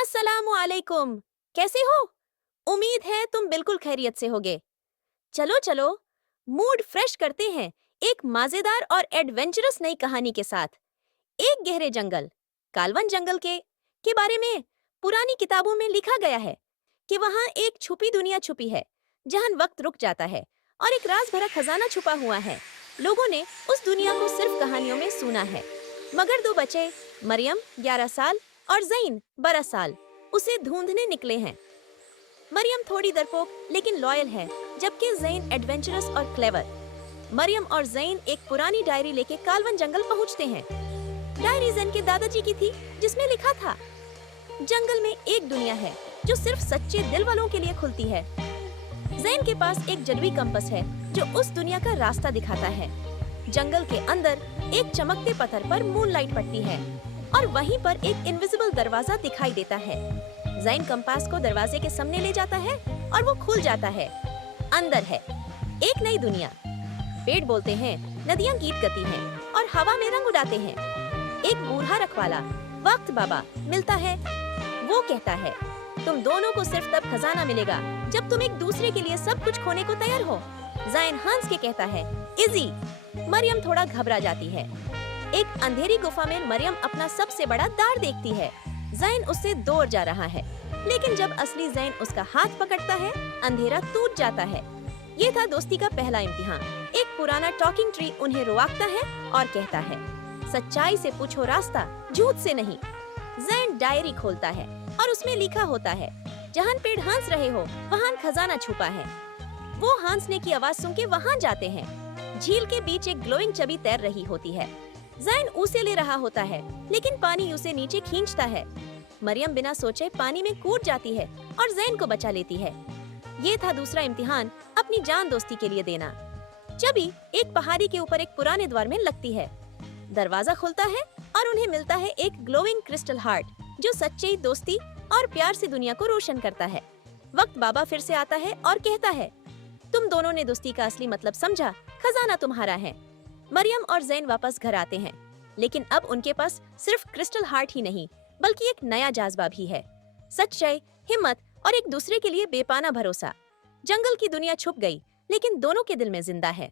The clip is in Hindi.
अस्सलामु अलैकुम। कैसे हो? उम्मीद है तुम बिल्कुल खैरियत से होगे। चलो चलो, मूड फ्रेश करते हैं एक मजेदार और एडवेंचरस नई कहानी के साथ। एक गहरे जंगल, कालवन जंगल के बारे में पुरानी किताबों में लिखा गया है कि वहाँ एक छुपी दुनिया छुपी है, जहाँ वक्त रुक जाता है और एक राज भरा खजाना छुपा हुआ है। लोगों ने उस दुनिया को सिर्फ कहानियों में सुना है, मगर दो बच्चे, मरियम 11 साल और जैन 12 साल, उसे ढूंढने निकले हैं। मरियम थोड़ी डरपोक लेकिन लॉयल है, जबकि जैन एडवेंचरस और क्लेवर। मरियम और जैन एक पुरानी डायरी लेके कालवन जंगल पहुंचते हैं। डायरी जैन के दादाजी की थी, जिसमें लिखा था, जंगल में एक दुनिया है जो सिर्फ सच्चे दिल वालों के लिए खुलती है। जैन के पास एक जादुई कंपास है जो उस दुनिया का रास्ता दिखाता है। जंगल के अंदर एक चमकते पत्थर पर मूनलाइट पड़ती है और वहीं पर एक इनविजिबल दरवाजा दिखाई देता है। जैन कंपास को दरवाजे के सामने ले जाता है और वो खुल जाता है। अंदर है एक नई दुनिया। पेड़ बोलते हैं, नदियां गीत गाती हैं और हवा में रंग उड़ाते हैं। एक बूढ़ा रखवाला, वक्त बाबा, मिलता है। वो कहता है, तुम दोनों को सिर्फ तब खजाना मिलेगा जब तुम एक दूसरे के लिए सब कुछ खोने को तैयार हो। जैन हंस के कहता है, इजी। मरियम थोड़ा घबरा जाती है। एक अंधेरी गुफा में मरियम अपना सबसे बड़ा दार देखती है। जैन उससे दूर जा रहा है, लेकिन जब असली जैन उसका हाथ पकड़ता है, अंधेरा टूट जाता है। ये था दोस्ती का पहला इम्तिहान। एक पुराना टॉकिंग ट्री उन्हें रुआकता है और कहता है, सच्चाई से पूछो रास्ता, झूठ से नहीं। जैन डायरी खोलता है और उसमें लिखा होता है, जहाँ पेड़ हंस रहे हो वहाँ खजाना छुपा है। वो हंसने की आवाज सुन के वहाँ जाते हैं। झील के बीच एक ग्लोइंग छवि तैर रही होती है। जैन उसे ले रहा होता है, लेकिन पानी उसे नीचे खींचता है। मरियम बिना सोचे पानी में कूद जाती है और जैन को बचा लेती है। ये था दूसरा इम्तिहान, अपनी जान दोस्ती के लिए देना। छवि एक पहाड़ी के ऊपर एक पुराने द्वार में लगती है। दरवाजा खुलता है और उन्हें मिलता है एक ग्लोइंग क्रिस्टल हार्ट, जो सच्ची दोस्ती और प्यार से दुनिया को रोशन करता है। वक्त बाबा फिर से आता है और कहता है, तुम दोनों ने दोस्ती का असली मतलब समझा, खजाना तुम्हारा है। मरियम और जैन वापस घर आते हैं, लेकिन अब उनके पास सिर्फ क्रिस्टल हार्ट ही नहीं, बल्कि एक नया जज्बा भी है, सच्चाई, हिम्मत और एक दूसरे के लिए बेपाना भरोसा। जंगल की दुनिया छुप गई, लेकिन दोनों के दिल में जिंदा है।